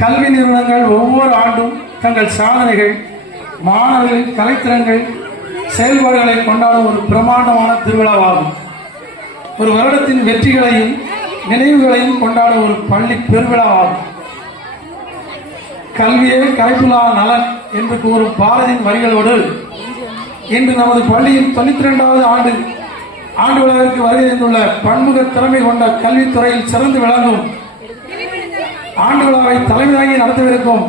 கல்வி நிறுவனங்கள் ஒவ்வொரு ஆண்டும் தங்கள் சாதனைகள், மாணவர்களின் கலைத்திறன்கள், செயல்பாடுகளை கொண்டாடும் ஒரு பிரமாண்டமான திருவிழாவாகும். ஒரு வருடத்தின் வெற்றிகளையும் நினைவுகளையும் கொண்டாடும் ஒரு பள்ளி பெருவிழாவாகும். கல்வியே கலைப்புலா நலன் என்று கூறும் பாரதியின் வரிகளோடு இன்று நமது பள்ளியின் 92வது ஆண்டு விழாவிற்கு வருகை தந்துள்ள பன்முக திறமை கொண்ட கல்வித்துறையில் சிறந்து விளங்கும் ஆண்டு விழாவை தலைமை தாங்கி நடத்தவிருக்கும்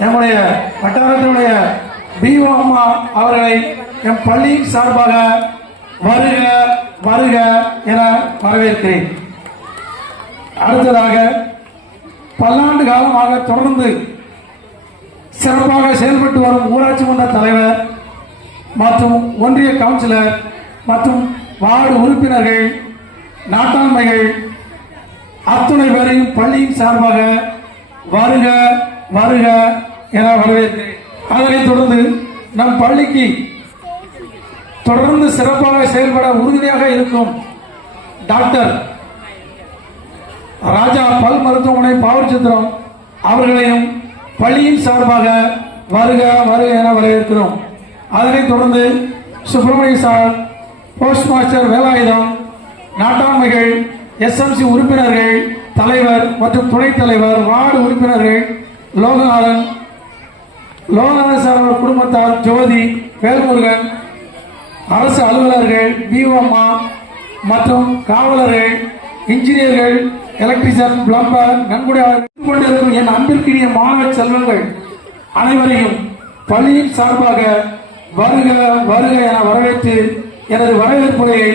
நம்முடைய வட்டாரத்தினுடைய பிஓ அம்மா அவர்களை எம் பள்ளியின் சார்பாக வருக வருக என வரவேற்கிறேன். அடுத்ததாக பல்லாண்டு காலமாக தொடர்ந்து சிறப்பாக செயல்பட்டு வரும் ஊராட்சி மன்ற தலைவர் மற்றும் ஒன்றிய கவுன்சிலர் மற்றும் வார்டு உறுப்பினர்கள், நாட்டாண்மைகள் அத்துணை பேரையும் பள்ளியின் சார்பாக வருக வருக என வரவேற்கிறேன். அதனைத் தொடர்ந்து நம் பள்ளிக்கு தொடர்ந்து சிறப்பாக செயல்பட உறுதுணையாக இருக்கும் டாக்டர் ராஜா பல் மருத்துவமனை பாவூர்சத்திரம் அவர்களையும் பள்ளியின் சார்பாக வருக வருக என வரவேற்கிறோம். அதனைத் தொடர்ந்து Subramania sir, post master Velayutham, நாட்டாண்மைகள், எஸ்எம்சி உறுப்பினர்கள், தலைவர் மற்றும் துணைத் தலைவர், வார்டு உறுப்பினர்கள், லோகநாதன் சார் அவர் குடும்பத்தார், ஜோதி, வேல்முருகன், அரசு அலுவலர்கள், பிஓமா மற்றும் காவலர்கள், இன்ஜினியர்கள், எலக்ட்ரிஷியன், பிளம்பர், நன்கொடையாளர் கொண்டிருக்கும் என் அன்பிற்கினிய மாணவ செல்வங்கள் அனைவரையும் பள்ளியின் சார்பாக வருக வருக என வரவேற்று எனது வரவேற்புரையை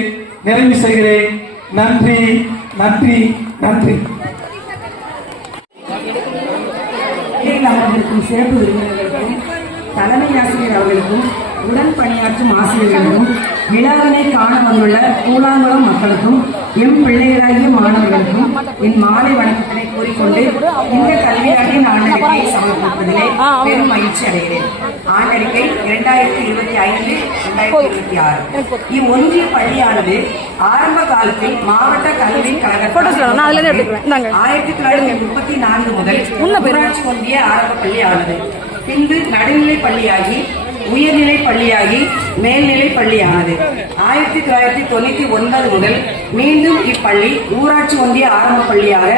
நிறைவு செய்கிறேன். நன்றி நன்றி நன்றி. அமர்ந்திருக்கும் சிறப்பு விருந்தினர்களுக்கும் தலைமை ஆசிரியர் அவர்களுக்கும் உடன் பணியாற்றும் ஆசிரியர்களுக்கும் விழாவினை காண வந்துள்ள கூழாங்குளம் மக்களுக்கும் எம் பிள்ளைகளாகிய மாணவர்களுக்கும் என் மாலை வணக்கத்தினை கூறிக்கொண்டு இந்த கல்வியாண்டின் ஆண்டறிக்கையை சமர்ப்பிப்பதிலே பெரும் மகிழ்ச்சி அடைகிறேன். ஆண்டறிக்கை 2025-2026. இவ்வொன்றிய பள்ளியானது ஆரம்ப காலத்தில் மாவட்ட கல்வி கழகம் 1934 முதல் ஊராட்சி ஒன்றிய ஆரம்ப பள்ளியானது. பின்பு நடுநிலை பள்ளியாகி உயர்நிலை பள்ளியாகி மேல்நிலை பள்ளியானது. 1999 முதல் மீண்டும் இப்பள்ளி ஊராட்சி ஒன்றிய ஆரம்ப பள்ளியாக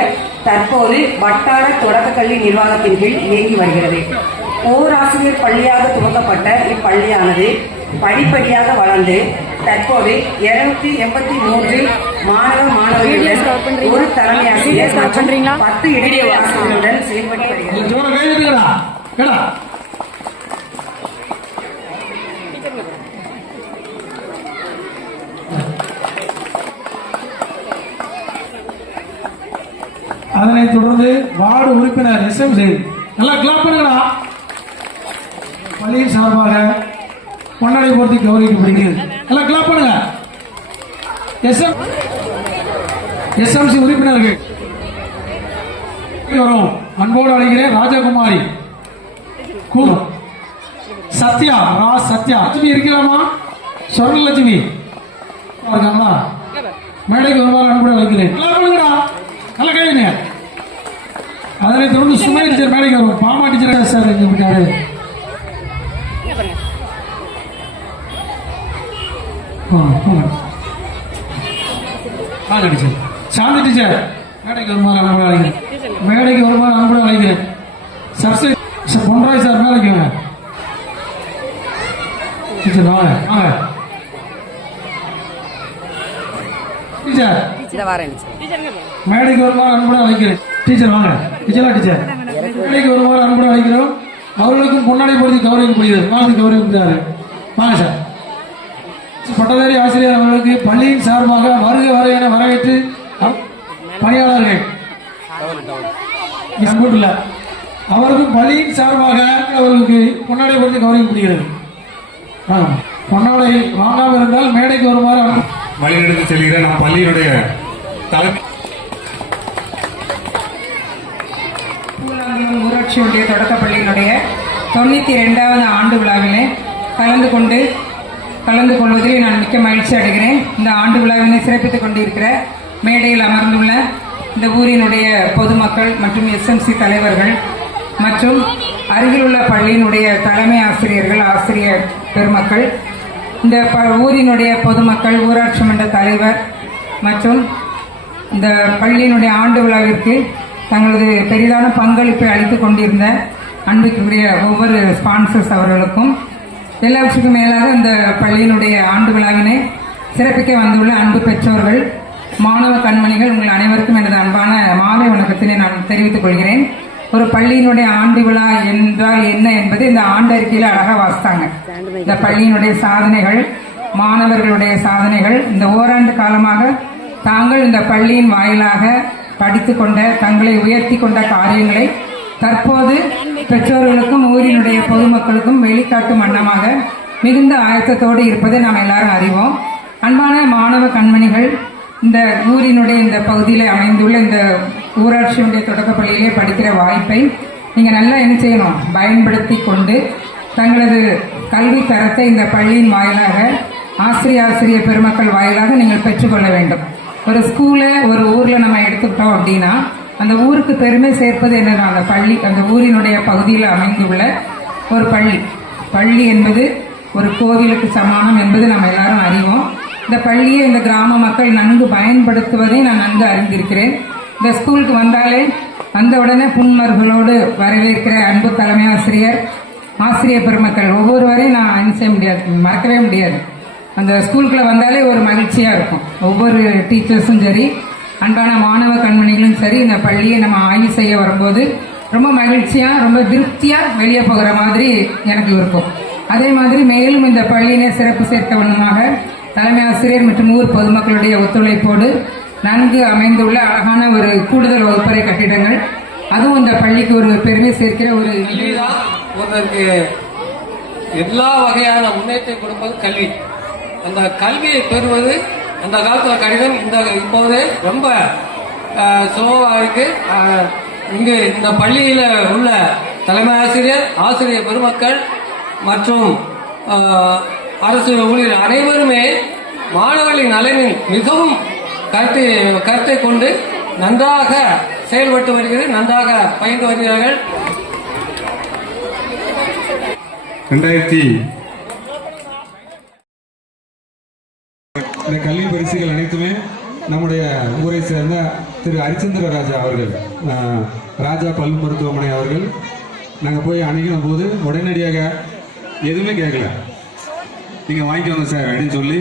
தற்போது வட்டார தொடக்க கல்வி நிர்வாகத்தின் கீழ் இயங்கி வருகிறது. ஓராசிரியர் பள்ளியாக துவக்கப்பட்ட இப்பள்ளியானது படிப்படியாக வளர்ந்து தற்போது 283 மாணவர்களுடன் ஒரு தலைமை ஆசிரியர் மற்றும் 10 இடைநிலை ஆசிரியர்களுடன் செயல்பட்டு வருகிறது. அதனைத் தொடர்ந்து வார்டு உறுப்பினர் எஸ்எம்சி நல்லா கிளாப் பண்ணுங்களா. பள்ளியின் சார்பாக பொன்னடை போர்த்தி கௌரவிக்கப்படுகிறது. நல்லா கிளாப் பண்ணுங்க. எஸ்எம்சி உறுப்பினர்கள் வரும் அன்போடு அழைக்கிறேன். ராஜகுமாரி, சத்யா, சத்யா இருக்கலாமா? சொர்ணலட்சுமி இருக்காங்களா? மேடைக்கு வருவார் அன்போடு அழைக்கிறேன். கிளாப் பண்ணுங்கடா. நல்ல கைங்க. அதனைத் தொடர்ந்து சுமை டீச்சர் மேடைக்கு வரும். பாமா டீச்சர் சார் இருக்காரு. டீச்சர் சாந்தி டீச்சர் மேடைக்கு வருமாறு அன்போடு அழைக்கிறேன். மேடைக்கு வருமாறு அன்போடு அழைக்கிறேன். சர்சை பொன்ராய் சார் மேடைக்கு வாங்க. டீச்சர் வாங்க வாங்க. டீச்சர் மேடைக்கு வருமாறு அன்புடன் அழைக்கிறேன். டீச்சர் வாங்க. டீச்சர் மேடைக்கு வருமாறு அன்புடன் அழைக்கிறோம். அவர்களுக்கும் பொன்னாடை பொருத்தி கௌரவிக்கப்படுகிறது. மாணவர்கள் கௌரவிக்கிறாரு. வாங்க சார். பட்டதாரி ஆசிரியர் அவர்களுக்கு பள்ளியின் சார்பாக வருக வர என வரவேற்று பணியாளர்கள் அவருக்கும் பள்ளியின் சார்பாக அவர்களுக்கு பொன்னாடை பொருத்தி கௌரவிக்கப்படுகிறது. பொன்னாடை வாங்காமல் இருந்தால் மேடைக்கு வருமாறு வழிநடத்தி செல்கிற நம் பள்ளியினுடைய தலைமை ஊராட்சி ஒன்றிய தொடக்க பள்ளியினுடைய 92வது ஆண்டு விழாவிலே கலந்து கொள்வதில் நான் மிக்க மகிழ்ச்சி அடைகிறேன். இந்த ஆண்டு விழாவினை சிறப்பித்துக் கொண்டிருக்கிற மேடையில் அமர்ந்துள்ள இந்த ஊரினுடைய பொதுமக்கள் மற்றும் எஸ்எம்சி தலைவர்கள் மற்றும் அருகிலுள்ள பள்ளியினுடைய தலைமை ஆசிரியர்கள், ஆசிரியர் பெருமக்கள், இந்த ஊரினுடைய பொதுமக்கள், ஊராட்சி மன்ற தலைவர் மற்றும் இந்த பள்ளியினுடைய ஆண்டு விழாவிற்கு தங்களது பெரிதான பங்களிப்பை அளித்துக் கொண்டிருந்த அன்புக்குரிய ஒவ்வொரு ஸ்பான்சர்ஸ் அவர்களுக்கும், எல்லாவற்றுக்கும் மேலாக இந்த பள்ளியினுடைய ஆண்டு விழாவினை சிறப்பிக்க வந்துள்ள அன்பு பெற்றோர்கள், மாணவ கண்மணிகள், உங்கள் அனைவருக்கும் எனது அன்பான மாலை வணக்கத்தினை நான் தெரிவித்துக் கொள்கிறேன். ஒரு பள்ளியினுடைய ஆண்டு விழா என்றால் என்ன என்பது இந்த ஆண்டு அறிக்கையில் அழகா வாசித்தாங்க. இந்த பள்ளியினுடைய சாதனைகள், மாணவர்களுடைய சாதனைகள், இந்த ஓராண்டு காலமாக தாங்கள் இந்த பள்ளியின் வாயிலாக படித்துக் கொண்ட, தங்களை உயர்த்தி கொண்ட காரியங்களை தற்போது பெற்றோர்களுக்கும் ஊரினுடைய பொதுமக்களுக்கும் வெளிக்காட்டும் வண்ணமாக மிகுந்த ஆயத்தத்தோடு இருப்பதை நாம் எல்லாரும் அறிவோம். அன்பான மாணவ கண்மணிகள், இந்த ஊரினுடைய இந்த பகுதியில் அமைந்துள்ள இந்த ஊராட்சியுடைய தொடக்கப்பள்ளியிலே படிக்கிற வாய்ப்பை நீங்கள் நல்லா என்ன செய்யணும், பயன்படுத்தி கொண்டு தங்களது கல்வி தரத்தை இந்த பள்ளியின் வாயிலாக, ஆசிரியர் பெருமக்கள் வாயிலாக நீங்கள் பெற்றுக்கொள்ள வேண்டும். ஒரு ஸ்கூலை ஒரு ஊரில் நம்ம எடுத்துக்கிட்டோம் அப்படின்னா அந்த ஊருக்கு பெருமை சேர்ப்பது என்னன்னா அந்த பள்ளி, அந்த ஊரினுடைய பகுதியில் அமைந்துள்ள ஒரு பள்ளி என்பது ஒரு கோவிலுக்கு சமானம் என்பது நம்ம எல்லாரும் அறிவோம். இந்த பள்ளியை இந்த கிராம மக்கள் நன்கு பயன்படுத்துவதை நான் நன்கு அறிந்திருக்கிறேன். இந்த ஸ்கூலுக்கு வந்தாலே வந்த உடனே புன்மர்களோடு வரவேற்கிற அன்பு தலைமை ஆசிரியர், ஆசிரியர் பெருமக்கள் ஒவ்வொருவரையும் நான் என்ன செய்ய முடியாது, மறக்கவே முடியாது. அந்த ஸ்கூலுக்குள்ள வந்தாலே ஒரு மகிழ்ச்சியா இருக்கும். ஒவ்வொரு டீச்சர்ஸும் சரி, அன்பான மாணவ கண்மணிகளும் சரி, இந்த பள்ளியை நம்ம ஆய்வு செய்ய வரும்போது ரொம்ப மகிழ்ச்சியா, ரொம்ப திருப்தியா வெளியே போகிற மாதிரி எனக்கு இருக்கும். அதே மாதிரி மேலும் இந்த பள்ளியினை சிறப்பு சேர்த்த வண்ணமாக தலைமை ஆசிரியர் மற்றும் ஊர் பொதுமக்களுடைய ஒத்துழைப்போடு நன்கு அமைந்துள்ள அழகான ஒரு கூடுதல் வகுப்பறை கட்டிடங்கள், அதுவும் இந்த பள்ளிக்கு ஒரு பெருமை சேர்க்கிற ஒரு ஒருவருக்கு எல்லா வகையான முன்னேற்றம் கொடுப்பது கல்வி. அந்த கல்வியை பெறுவது அந்த காலத்துல கடிதம், இப்போது ரொம்ப சுலபமாக இருக்கு. இங்கு இந்த பள்ளியில உள்ள தலைமை ஆசிரியர், ஆசிரியர் பெருமக்கள் மற்றும் அரசு ஊழியர் அனைவருமே மாணவர்களின் நலனில் மிகவும் கருத்தை கொண்டு நன்றாக செயல்பட்டு வருகிறது, நன்றாக பயின்று வருகிறார்கள். 2000 இந்த கல்வி பரிசுகள் அனைத்துமே நம்முடைய ஊரை சேர்ந்த திரு ஹரிச்சந்திர ராஜா அவர்கள், ராஜா பல் மருத்துவமனை அவர்கள். நாங்கள் போய் அணுகின போது உடனடியாக எதுவுமே கேட்கல, நீங்கள் வாங்கிட்டு வந்தோம் சார் அப்படின்னு சொல்லி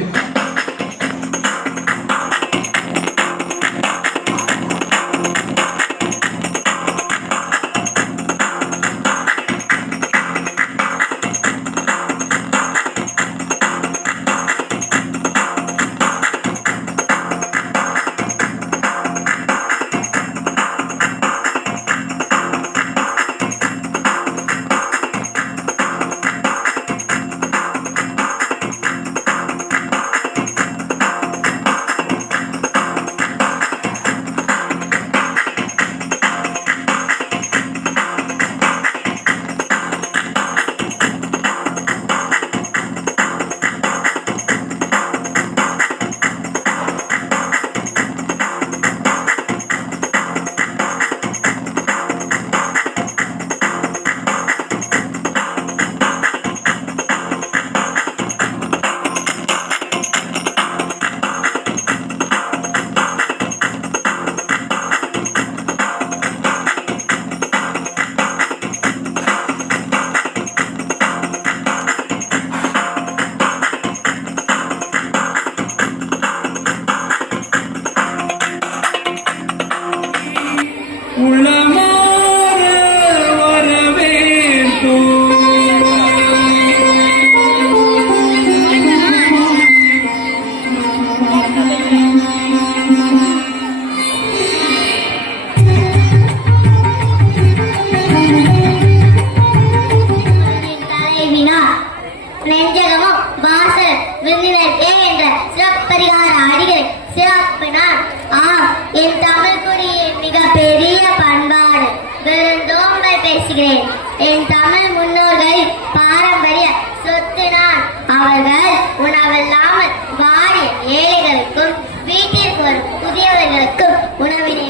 நெஞ்சகமும் வாசல் விருந்தினர் என்ற சிறப்பரிகார அடிகள் சிறப்பினார். ஆம், என் தமிழ் குடியின் மிக பெரிய பண்பாடு வெறுந்தோம்பை பேசுகிறேன். என் தமிழ் முன்னோர்களின் பாரம்பரிய சொத்து நான். அவர்கள் உணவில்லாமல் வாடிய ஏழைகளுக்கும் வீட்டிற்கு வரும் புதியவர்களுக்கும் உணவினை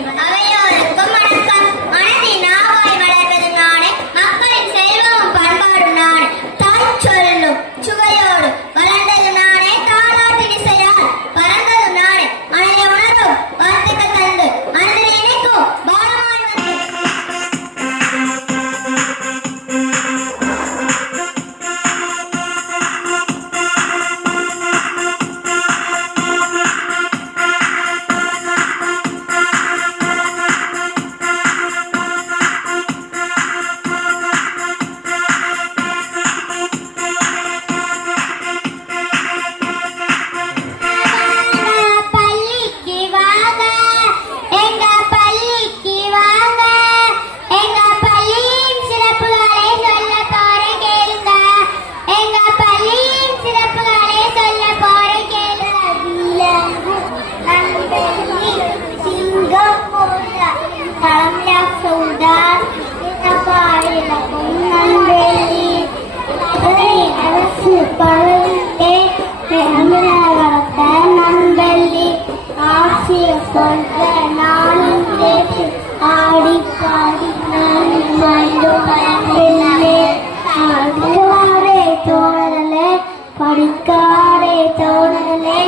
மாய்ந்தும் பயனில்லை. படிக்காதே தோழர்களே, படிக்காதே தோழர்களே,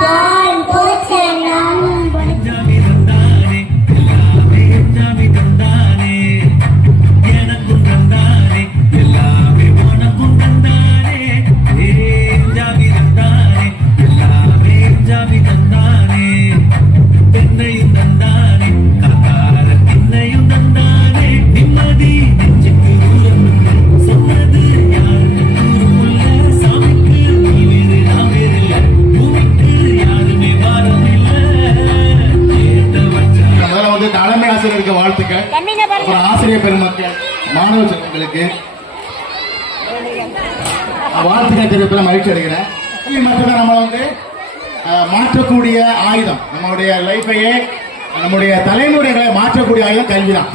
பால் பூச்ச நானும் தலைமை ஆசிரியருக்கு வாழ்த்துக்கள். அப்புறம் ஆசிரியர் பெருமக்கள், மாணவ செல்வங்களுக்கு வாழ்த்துக்கள் தெரிவிப்பதில் மகிழ்ச்சி அடைகிறேன். மட்டும்தான் நம்ம மாற்றக்கூடிய ஆயுதம், நம்மளுடைய லைஃபையே நம்முடைய தலைமுறைகளை மாற்றக்கூடிய ஆயுதம் கல்வி தான்.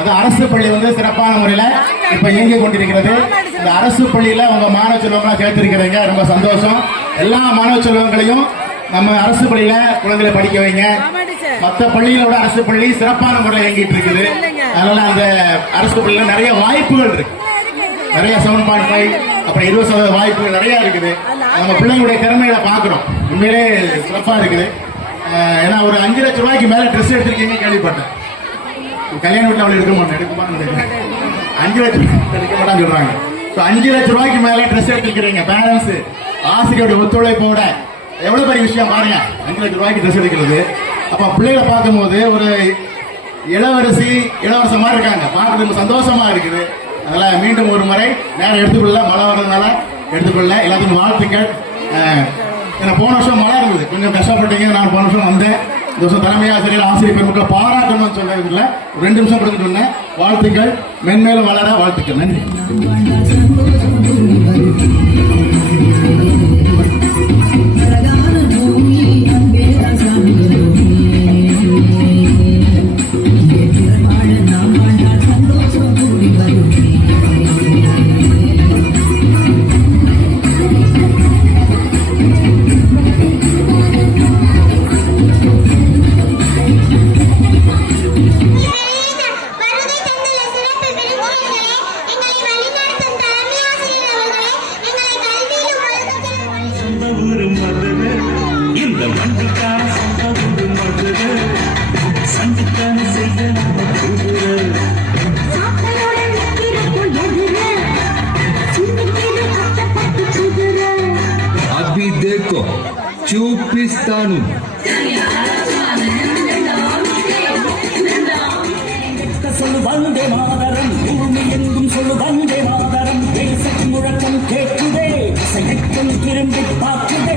அது அரசு பள்ளி சிறப்பான முறையில் இப்ப இயங்கிக் கொண்டிருக்கிறது. இந்த அரசு பள்ளியில உங்க மாணவ செல்வங்களா சேர்த்திருக்கிறீங்க, ரொம்ப சந்தோஷம். எல்லா மாணவ செல்வங்களையும் நம்ம அரசு பள்ளியில குழந்தைகளை படிக்க வைங்க. மற்ற பள்ளிகளோட அரசு பள்ளி சிறப்பான முறையில் இயங்கிட்டு இருக்குது. அதனால அந்த அரசு பள்ளியில நிறைய வாய்ப்புகள் இருக்கு, நிறைய 7.5 அப்புறம் 20% வாய்ப்புகள் நிறைய இருக்குது. நம்ம பிள்ளைங்களுடைய திறமைகளை பார்க்கிறோம், உண்மையிலே சிறப்பா இருக்குது. ஏன்னா ஒரு 5 லட்சம் ரூபாய்க்கு மேல ட்ரெஸ் எடுத்திருக்கீங்க கேள்விப்பட்டேன். கல்யாண வீட்டில் அவள் எடுக்க மாட்டேன், 5 லட்சம் எடுக்க மாட்டான்னு சொல்றாங்க. 5 லட்சம் ரூபாய்க்கு மேல ட்ரெஸ் எடுத்திருக்கிறீங்க. பேரண்ட்ஸ் ஆசிரியருடைய ஒத்துழைப்போட எவ்வளவு பெரிய விஷயம் பாருங்க, 5 லட்சம் ரூபாய்க்கு ட்ரெஸ் எடுக்கிறது. அப்ப பிள்ளைகளை பார்க்கும்போது ஒரு இளவரசி மாதிரி இருக்காங்க, பார்க்கறதுக்கு சந்தோஷமா இருக்குது. அதனால மீண்டும் ஒரு முறை நேரம் எடுத்துக்கொள்ள, மழை வர்றதுனால எடுத்துக்கொள்ள எல்லாத்துக்கும் வாழ்த்துக்கள். போன வருஷம் மழை இருந்தது, கொஞ்சம் கஷ்டப்பட்டீங்க. நான் போன வருஷம் வந்தேன். இந்த வருஷம் தலைமை ஆசிரியர் ஆசிரியர் பெருமக்களை பாராட்டணும்னு சொல்றதுல 2 நிமிஷம் கொடுத்து சொன்னேன். வாழ்த்துக்கள், மென்மேலும் வளர வாழ்த்துக்கள். நன்றி. చూపిస్తాను. వందే మాతరం, భూమి எங்கும் சொல்லு வந்தே மாதரம், தேசத்து முழக்கம் கேட்குதே, செயற்கும் திரும்பி பார்க்குதே.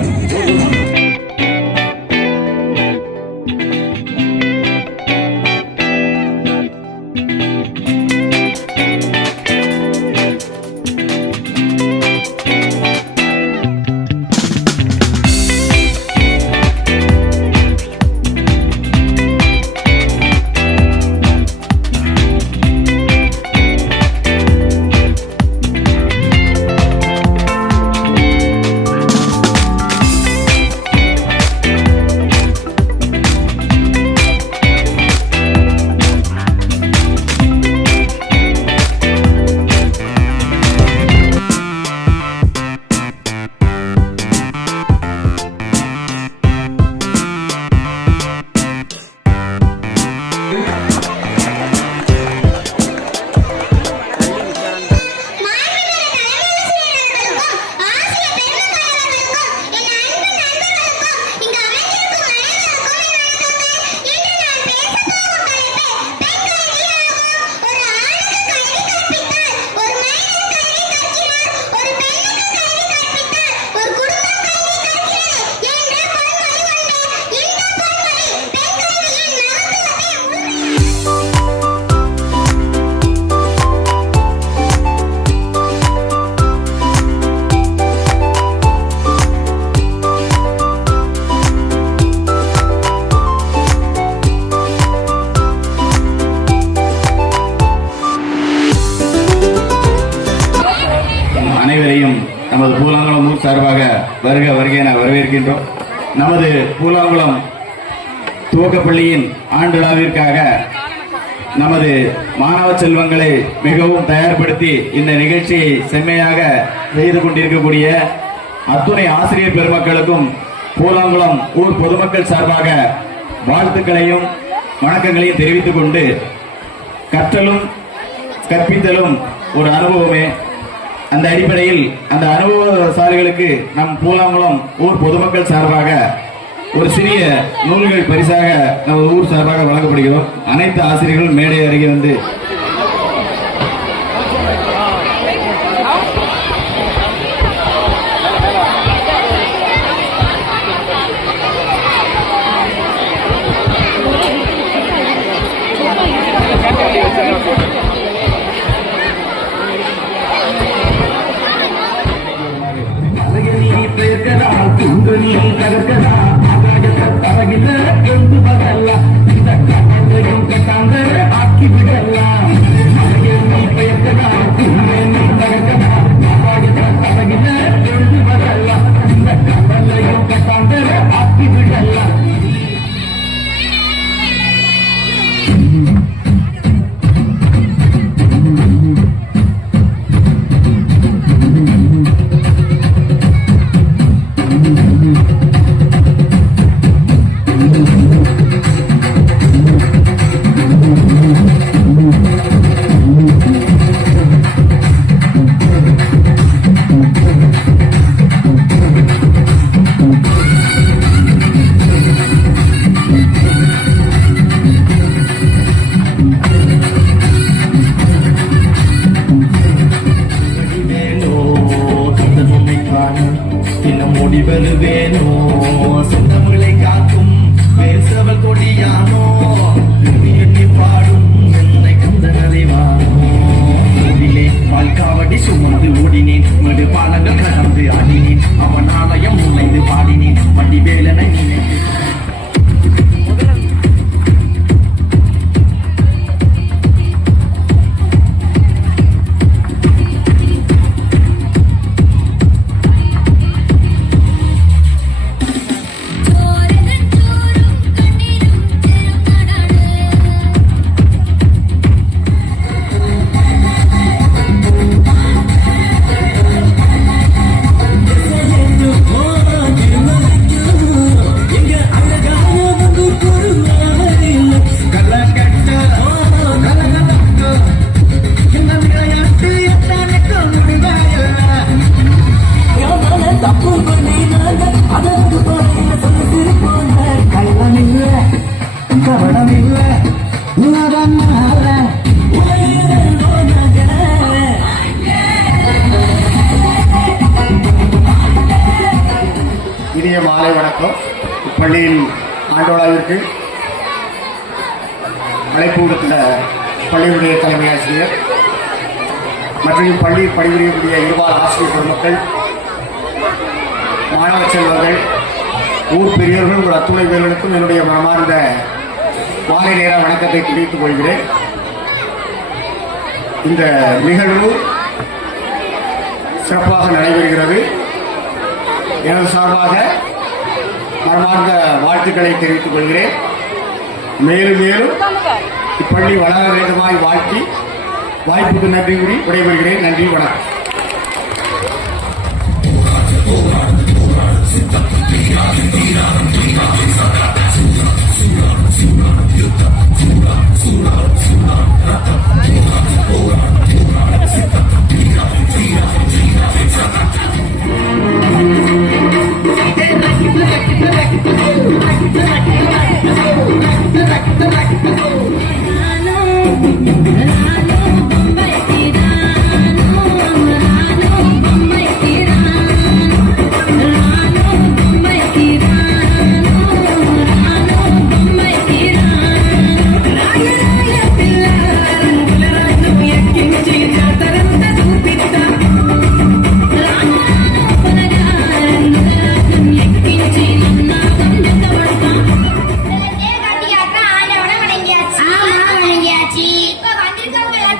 அனைவரையும் நமது பூலாங்குளம் ஊர் சார்பாக வருக வருக என வரவேற்கின்றோம். நமது பூலாங்குளம் துவக்கப்பள்ளியின் ஆண்டு விழாவிற்காக நமது மாணவ செல்வங்களை மிகவும் தயார்படுத்தி இந்த நிகழ்ச்சியை செம்மையாக செய்து கொண்டிருக்கக்கூடிய அத்துணை ஆசிரியர் பெருமக்களுக்கும் பூலாங்குளம் ஊர் பொதுமக்கள் சார்பாக வாழ்த்துக்களையும் வணக்கங்களையும் தெரிவித்துக் கொண்டு, கற்றலும் கற்பித்தலும் ஒரு அனுபவமே. அந்த அடிப்படையில் அந்த அனுபவசாலிகளுக்கு நம் பூலாங்குளம் ஊர் பொதுமக்கள் சார்பாக ஒரு சிறிய நூல்கள் பரிசாக நம்ம ஊர் சார்பாக வழங்கப்படுகிறோம். அனைத்து ஆசிரியர்களும் மேடை அருகே வந்து வருவேனோ சொந்தங்களை காக்கும் பேசவல் கொடியானோ எண்ணி பாடும் என்னை கந்தன் அறிவானோ பால்காவடி சுமந்து ஓடினேன் மடு பாலங்கள் கடந்து ஆடினேன் அவன் ஆலயம் முனைந்து பாடினேன் வண்டி வேலனை நினைத்து இனிய மாலை வணக்கம். பள்ளியின் ஆண்டோளாவிற்கு அழைப்பு விடுத்துள்ள பள்ளியுடைய தலைமை ஆசிரியர் மற்றும் பள்ளியில் பணிபுரியக்கூடிய இருபால் ஆசிரியர் பெருமக்கள், மாணவ செல்வங்கள், ஊர் பெரியவர்கள், உங்கள் அத்துணை பேர்களுக்கும் என்னுடைய மனமார்ந்த மாலை நேர வணக்கத்தை தெரிவித்துக் கொள்கிறேன். இந்த நிகழ்வு சிறப்பாக நடைபெறுகிறது. எனது சார்பாக மனமார்ந்த வாழ்த்துக்களை தெரிவித்துக் கொள்கிறேன். மேலும் மேலும் இப்பள்ளி வளர வேண்டுமாய் வாழ்த்தி வாய்ப்புக்கு நன்றி கூறி விடைபெறுகிறேன். நன்றி, வணக்கம். இப்ப வந்திருக்கவங்க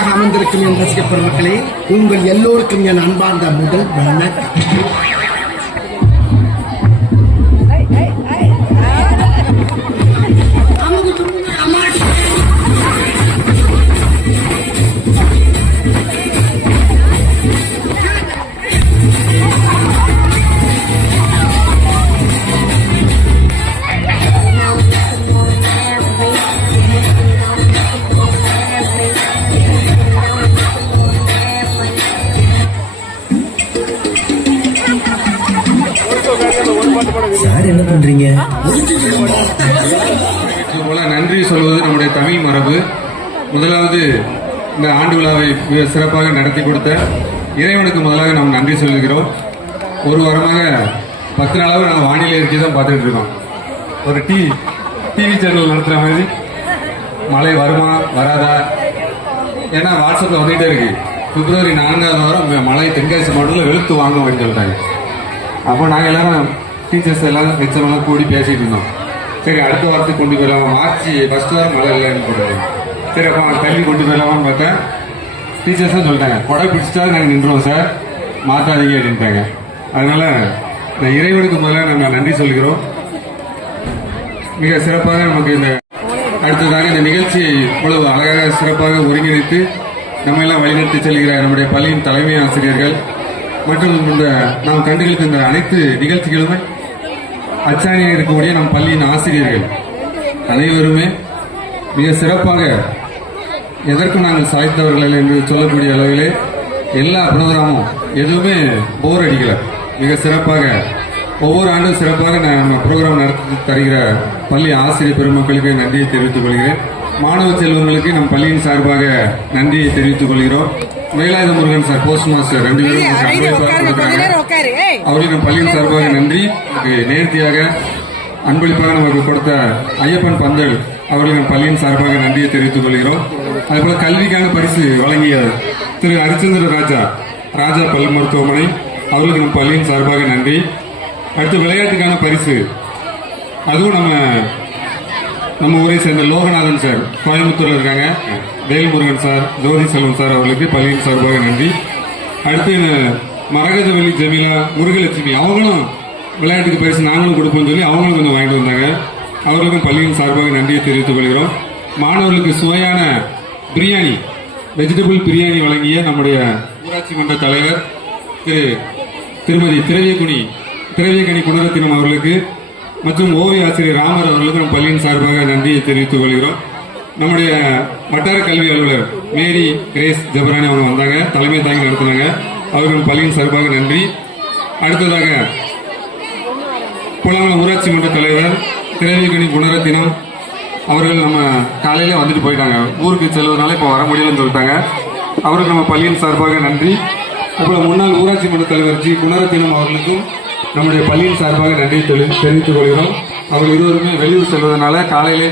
விருந்தினராக அமர்ந்திருக்கும் என் ரசிக பெருமக்களே, உங்கள் எல்லோருக்கும் என் அன்பார்ந்த முதல் வணக்கம். சார் என்ன பண்றீங்க? போல நன்றி சொல்வது நம்முடைய தமிழ் மரபு. முதலாவது இந்த ஆண்டு விழாவை மிக சிறப்பாக நடத்தி கொடுத்த இறைவனுக்கு முதலாக நாம் நன்றி சொல்கிறோம். ஒரு வாரமாக 10 நாளாக நாங்கள் வானிலை அறிக்கை தான் பார்த்துட்டு இருக்கோம். ஒரு டிவி சேனல் நடத்துகிற மாதிரி மழை வருமா வராதா, ஏன்னா வாட்ஸ்அப்பில் வந்துகிட்டே இருக்கு. பிப்ரவரி 4ஆவது வாரம் மழை தென்காசி மாவட்டத்தில் வெளுத்து வாங்க அப்படின்னு சொல்லிட்டாங்க. அப்போ நாங்கள் எல்லாரும் டீச்சர்ஸ் எல்லாம் ஹெச்எம் எல்லாம் கூடி பேசிட்டு இருந்தோம். சரி அடுத்த வாரத்துக்கு கொண்டு போயிடலாம், மார்ச் 1 வாரம் மழை இல்லைன்னு போடுறது. சரி அப்போ தள்ளி கொண்டு போயிடலாமான்னு பார்த்தேன். டீச்சர்ஸ் தான் சொல்லிட்டாங்க, கொடை பிடிச்சிட்டா நாங்கள் நின்றுவோம் சார், மாற்றாதீங்க அப்படின்ட்டாங்க. அதனால இந்த இறைவனுக்கு முதல்ல நம்ம நன்றி சொல்கிறோம். மிக சிறப்பாக நமக்கு இந்த அடுத்ததாக இந்த நிகழ்ச்சியை இவ்வளவு அழகாக சிறப்பாக ஒருங்கிணைத்து நம்ம எல்லாம் வழிநடத்தி செல்கிற நம்முடைய பள்ளியின் தலைமை ஆசிரியர்கள் மற்றும் இந்த நாம் கண்டுகளித்த இந்த அனைத்து நிகழ்ச்சிகளுமே அச்சாணியாக இருக்கக்கூடிய நம் பள்ளியின் ஆசிரியர்கள் அனைவருமே மிக சிறப்பாக எதற்கும் நாங்கள் சாய்த்தவர்கள் என்று சொல்லக்கூடிய அளவிலே எல்லா ப்ரோக்ராமும் எதுவுமே போர் அடிக்கல. மிக சிறப்பாக ஒவ்வொரு ஆண்டும் சிறப்பாக நம்ம ப்ரோக்ராம் நடத்தி தருகிற பள்ளி ஆசிரியர் பெருமக்களுக்கு நன்றியை தெரிவித்துக் கொள்கிறேன். மாணவ செல்வங்களுக்கு நம் பள்ளியின் சார்பாக நன்றியை தெரிவித்துக் கொள்கிறோம். Velayutha Murugan sir, post master 2 பேரும் அவருக்கு நம் பள்ளியின் சார்பாக நன்றி. நேர்த்தியாக அன்பளிப்பாக நமக்கு கொடுத்த ஐயப்பன் பந்தல் அவர்களுக்கு நம் பள்ளியின் சார்பாக நன்றியை தெரிவித்துக் கொள்கிறோம். அதேபோல கல்விக்கான பரிசு வழங்கிய திரு ஹரிச்சந்திர ராஜா பல் மருத்துவமனை அவர்களுக்கு நம் பள்ளியின் சார்பாக நன்றி. அடுத்து விளையாட்டுக்கான பரிசு, அதுவும் நம்ம ஊரை சேர்ந்த லோகநாதன் சார் கோயம்புத்தூர்ல இருக்காங்க, வேல்முருகன் சார், ஜோதி செல்வன் சார் அவர்களுக்கு பள்ளியின் சார்பாக நன்றி. அடுத்து மரகதவள்ளி ஜமீலா, முருகலட்சுமி அவங்களும் விளையாட்டுக்கு பரிசு நாங்களும் கொடுப்போம்னு சொல்லி அவங்களும் கொஞ்சம் வாங்கிட்டு வந்தாங்க. அவர்களுக்கும் பள்ளியின் சார்பாக நன்றியை தெரிவித்துக் கொள்கிறோம். மாணவர்களுக்கு சுவையான பிரியாணி, வெஜிடபிள் பிரியாணி வழங்கிய நம்முடைய ஊராட்சி மன்ற தலைவர் திருமதி திரவியக்கனி குணரத்தினம் அவர்களுக்கு மற்றும் ஓவிய ஆசிரியர் ராமர் அவர்களுக்கு நம் பள்ளியின் சார்பாக நன்றியை தெரிவித்துக் கொள்கிறோம். நம்முடைய வட்டார கல்வி அலுவலர் மேரி கிரேஸ் ஜபரானி அவங்க வந்தாங்க, தலைமை தாங்கி நடத்தினாங்க. அவர்கள் பள்ளியின் சார்பாக நன்றி. அடுத்ததாக புலங்குளம் ஊராட்சி மன்ற தலைவர் திரவியக்கனி குணரத்தினம் அவர்கள் நம்ம காலையிலே வந்துட்டு போயிட்டாங்க, ஊருக்கு செல்வதனால இப்போ வர முடியலன்னு சொல்லிட்டாங்க. அவருக்கு நம்ம பள்ளியின் சார்பாக நன்றி. அப்புறம் முன்னாள் ஊராட்சி மன்ற தலைவர் ஜி குணரத்தினம் அவர்களுக்கும் நம்முடைய பள்ளியின் சார்பாக நன்றியை தெரிவித்துக் கொள்கிறோம். அவர்கள் இருவருமே வெளியூர் செல்வதனால காலையிலே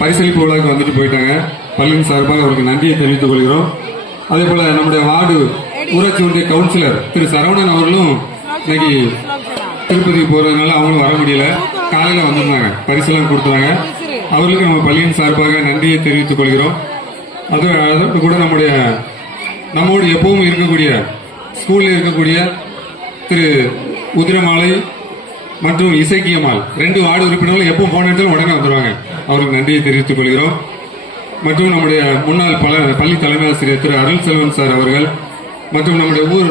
பரிசளிப்பு விழாவுக்கு வந்துட்டு போயிட்டாங்க. பள்ளியின் சார்பாக அவருக்கு நன்றியை தெரிவித்துக் கொள்கிறோம். அதே போல நம்முடைய வார்டு ஊராட்சி ஒன்றிய கவுன்சிலர் திரு சரவணன் அவர்களும் இன்னைக்கு திருப்பதிக்கு போறதுனால அவங்களும் வர முடியல, காலையில வந்திருந்தாங்க, பரிசெல்லாம் கொடுத்தாங்க. அவர்களுக்கு நம்ம பள்ளியின் சார்பாக நன்றியை தெரிவித்துக் கொள்கிறோம். அதற்கு கூட நம்மோடு எப்பவும் இருக்கக்கூடிய ஸ்கூல்ல இருக்கக்கூடிய திரு உதிரமாலை மற்றும் இசைக்கியம்மாள் 2 வார்டு உறுப்பினர்கள் எப்பவும் போன இடத்துல உடனே வந்துருவாங்க. அவருக்கு நன்றியை தெரிவித்துக் கொள்கிறோம். மற்றும் நம்முடைய முன்னாள் பள்ளி தலைமை ஆசிரியர் திரு அருள் செல்வன் சார் அவர்கள் மற்றும் நம்முடைய ஊர்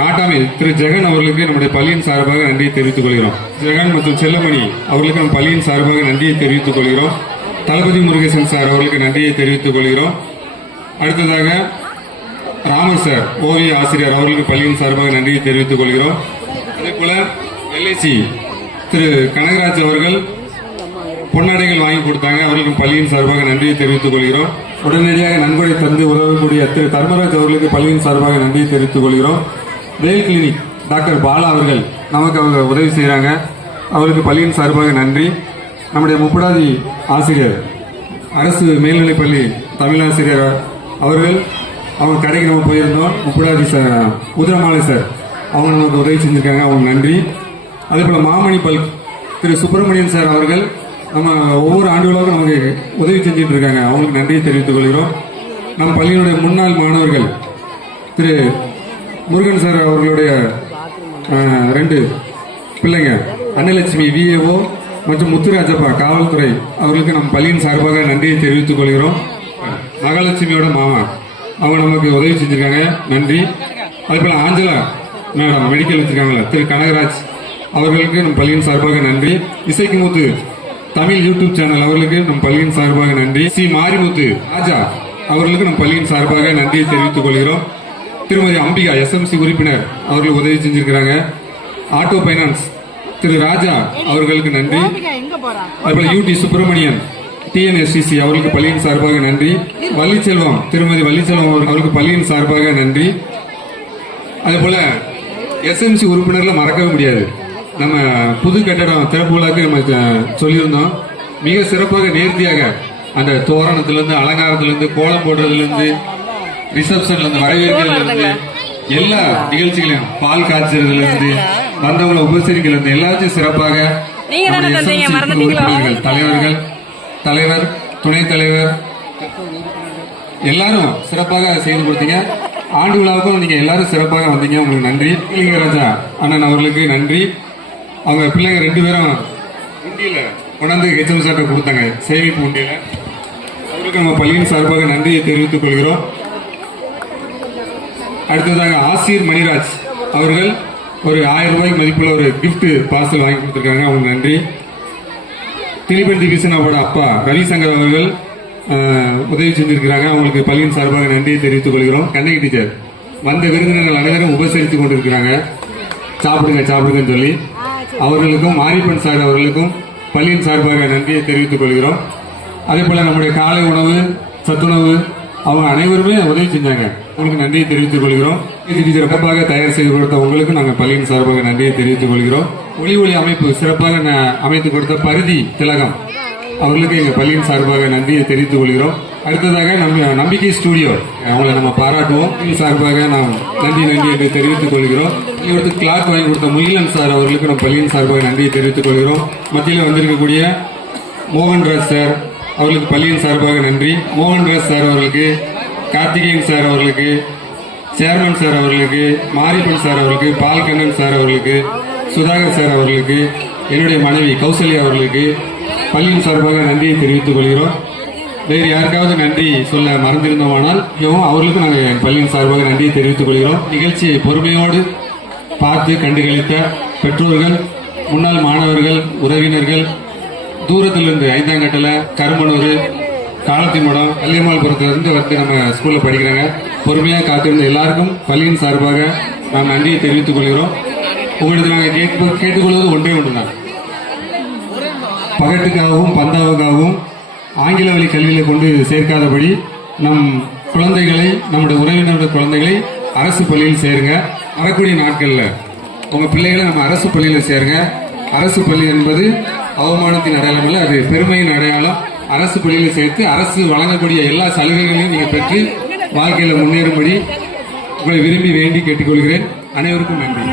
நாட்டாமை திரு ஜெகன் அவர்களுக்கு நம்முடைய பள்ளியின் சார்பாக நன்றியை தெரிவித்துக் கொள்கிறோம். ஜெகன் மற்றும் செல்லமணி அவர்களுக்கு நம் பள்ளியின் சார்பாக நன்றியை தெரிவித்துக் கொள்கிறோம். தளபதி முருகேசன் சார் அவர்களுக்கு நன்றியை தெரிவித்துக் கொள்கிறோம். அடுத்ததாக ராமர் சார் ஓவிய ஆசிரியர் அவர்களுக்கு பள்ளியின் சார்பாக நன்றியை தெரிவித்துக் கொள்கிறோம். அதே போல எல்ஐசி திரு கனகராஜ் அவர்கள் பொன்னாடைகள் வாங்கி கொடுத்தாங்க, அவர்களுக்கு பள்ளியின் சார்பாக நன்றியை தெரிவித்துக் கொள்கிறோம். உடனடியாக நன்கொடை தந்து உதவக்கூடிய திரு தர்மராஜ் அவர்களுக்கு பள்ளியின் சார்பாக நன்றியை தெரிவித்துக் கொள்கிறோம். வேல் கிளினிக் டாக்டர் பாலா அவர்கள் நமக்கு அவங்க உதவி செய்கிறாங்க, அவருக்கு பள்ளியின் சார்பாக நன்றி. நம்முடைய முப்படாதி ஆசிரியர் அரசு மேல்நிலைப்பள்ளி தமிழாசிரியர் அவர்கள் அவங்க கடைக்கு நம்ம போயிருந்தோம், முப்படாதி உதிரமாலை சார் அவங்க நமக்கு உதவி செஞ்சிருக்காங்க, அவங்க நன்றி. அதே போல மாமணி திரு சுப்பிரமணியன் சார் அவர்கள் நம்ம ஒவ்வொரு ஆண்டுகளாக நமக்கு உதவி செஞ்சுட்டு இருக்காங்க, அவங்களுக்கு நன்றியை தெரிவித்துக் கொள்கிறோம். நம் பள்ளியினுடைய முன்னாள் மாணவர்கள் திரு முருகன் சார் அவர்களுடைய 2 பிள்ளைங்க அன்னலட்சுமி விஏஓ மற்றும் முத்துராஜப்பா காவல்துறை அவர்களுக்கு நம் பள்ளியின் சார்பாக நன்றியை தெரிவித்துக் கொள்கிறோம். மகாலட்சுமியோட மாமா அவங்க நமக்கு உதவி செஞ்சிருக்காங்க, நன்றி. அதுபோல ஆஞ்சலா மேடம் மெடிக்கல் வச்சிருக்காங்களா திரு கனகராஜ் அவர்களுக்கு நம் பள்ளியின் சார்பாக நன்றி. இசைக்கு முத்து தமிழ் யூடியூப் சேனல் அவர்களுக்கு நம் பள்ளியின் சார்பாக நன்றி. சி மாரிமுத்து ராஜா அவர்களுக்கு நம் பள்ளியின் சார்பாக நன்றியை தெரிவித்துக் கொள்கிறோம். திருமதி அம்பிகா எஸ்எம்சி உறுப்பினர் அவர்கள் உதவி செஞ்சிருக்கிறாங்க. ஆட்டோ பைனான்ஸ் திரு ராஜா அவர்களுக்கு நன்றி. அதுபோல யூடி சுப்பிரமணியன் டிஎன்எஸ்டிசி அவர்களுக்கு பள்ளியின் சார்பாக நன்றி. வள்ளிச்செல்வம் திருமதி வள்ளிச்செல்வம் அவர்களுக்கு பள்ளியின் சார்பாக நன்றி. அதுபோல எஸ்எம்சி உறுப்பினர்ல மறக்கவே முடியாது, நம்ம புது கட்டடம் திறப்பு விழாக்கு நம்ம சொல்லியிருந்தோம். மிக சிறப்பாக நேர்த்தியாக அந்த தோரணத்திலிருந்து அலங்காரத்திலிருந்து கோலம் போடுறதுலேருந்து ரிசப்ஷன்ல இருந்து வரவேற்கிறதுல இருந்து எல்லா நிகழ்ச்சிகளையும் பால் காய்ச்சறதுல இருந்து வந்தவங்களை உபசரிக்கிறது இருந்து எல்லாத்தையும் சிறப்பாக உறுப்பினர்கள் தலைவர் துணைத் தலைவர் எல்லாரும் சிறப்பாக செய்து கொடுத்தீங்க. ஆண்டு விழாவுக்கும் நீங்க எல்லாரும் சிறப்பாக வந்தீங்க, உங்களுக்கு நன்றி. ராஜா அண்ணன் அவர்களுக்கு நன்றி. அவங்க பிள்ளைங்க 2 பேரும் உண்டியில கொண்டாந்து ஹெச்எம் சார்ட்ட கொடுத்தாங்க, சேமிப்பு உண்டியில. அவருக்கு நம்ம பள்ளியின் சார்பாக நன்றியை தெரிவித்துக் கொள்கிறோம். அடுத்ததாக ஆசிர் மணிராஜ் அவர்கள் ஒரு 1000 ரூபாய்க்கு மதிப்புள்ள ஒரு கிஃப்ட் பார்சல் வாங்கி கொடுத்திருக்காங்க, அவங்க நன்றி. திரிபன் டிவிஷன் அவரோட அப்பா ரவிசங்கர் அவர்கள் உதவி செஞ்சிருக்கிறாங்க, அவங்களுக்கு பள்ளியின் சார்பாக நன்றியை தெரிவித்துக் கொள்கிறோம். கண்ணகி டீச்சர் வந்த விருந்தினர்கள் அனைவரும் உபசரித்துக் கொண்டிருக்கிறாங்க, சாப்பிடுங்கன்னு சொல்லி. அவர்களுக்கும் மாரிப்பன் சார் அவர்களுக்கும் பள்ளியின் சார்பாக நன்றியை தெரிவித்துக் கொள்கிறோம். அதே போல நம்முடைய காலை உணவு சத்துணவு அவங்க அனைவருமே உதவி செஞ்சாங்க, உங்களுக்கு நன்றியை தெரிவித்துக் கொள்கிறோம். சிறப்பாக தயார் செய்து கொடுத்த உங்களுக்கு நாங்கள் பள்ளியின் சார்பாக நன்றியை தெரிவித்துக் கொள்கிறோம். ஒளி அமைப்பு சிறப்பாக அமைத்துக் கொடுத்த பருதி திலகம் அவர்களுக்கு எங்கள் பள்ளியின் சார்பாக நன்றியை தெரிவித்துக் கொள்கிறோம். அடுத்ததாக நம்ம நம்பிக்கை ஸ்டுடியோ அவங்களை நம்ம பாராட்டுவோம், சார்பாக நாம் நன்றி என்று தெரிவித்துக் கொள்கிறோம். இவருக்கு கிளாக் வாங்கி கொடுத்த முகிலன் சார் அவர்களுக்கு நம்ம பள்ளியின் சார்பாக நன்றியை தெரிவித்துக் கொள்கிறோம். மத்தியில் வந்திருக்கக்கூடிய மோகன்ராஜ் சார் அவர்களுக்கு பள்ளியின் சார்பாக நன்றி. மோகன்ராஜ் சார் அவர்களுக்கு, கார்த்திகேயன் சார் அவர்களுக்கு, சேர்மன் சார் அவர்களுக்கு, மாரிப்பன் சார் அவர்களுக்கு, பால்கண்ணன் சார் அவர்களுக்கு, சுதாகர் சார் அவர்களுக்கு, என்னுடைய மனைவி கௌசல்யா அவர்களுக்கு பள்ளியின் சார்பாக நன்றியை தெரிவித்துக் கொள்கிறோம். வேறு யாருக்காவது நன்றி சொல்ல மறந்திருந்தோமானால் அவர்களுக்கும் நாங்கள் பள்ளியின் சார்பாக நன்றியை தெரிவித்துக் கொள்கிறோம். நிகழ்ச்சியை பொறுமையோடு பார்த்து கண்டுகளித்த பெற்றோர்கள், முன்னாள் மாணவர்கள், உறவினர்கள், தூரத்திலிருந்து 5ஆம் கட்டளை, கருமனூர், காலத்தின்மடம், கல்லியம்மாள்புரத்திலிருந்து வந்து நம்ம ஸ்கூல்ல படிக்கிறாங்க. பொறுமையாக காத்திருந்த எல்லாருக்கும் பள்ளியின் சார்பாக நாம் நன்றியை தெரிவித்துக் கொள்கிறோம். உங்களுக்கு நாங்கள் கேட்டுக்கொள்வது ஒன்றே ஒன்றுதான், பகட்டுக்காகவும் பந்தாவுக்காகவும் ஆங்கில வழி கல்வியில கொண்டு சேர்க்காதபடி நம் குழந்தைகளை, நம்முடைய உறவினருடைய குழந்தைகளை அரசு பள்ளியில் சேருங்க. வரக்கூடிய நாட்கள்ல உங்க பிள்ளைகளை நம்ம அரசு பள்ளியில சேருங்க. அரசு பள்ளி என்பது அவமானத்தின் அடையாளம் அல்ல, அது பெருமையின் அடையாளம். அரசு பள்ளியில சேர்த்து அரசு வழங்கக்கூடிய எல்லா சலுகைகளையும் நீங்க பெற்று வாழ்க்கையில முன்னேறும்படி உங்களை விரும்பி வேண்டி கேட்டுக்கொள்கிறேன். அனைவருக்கும் நன்றி.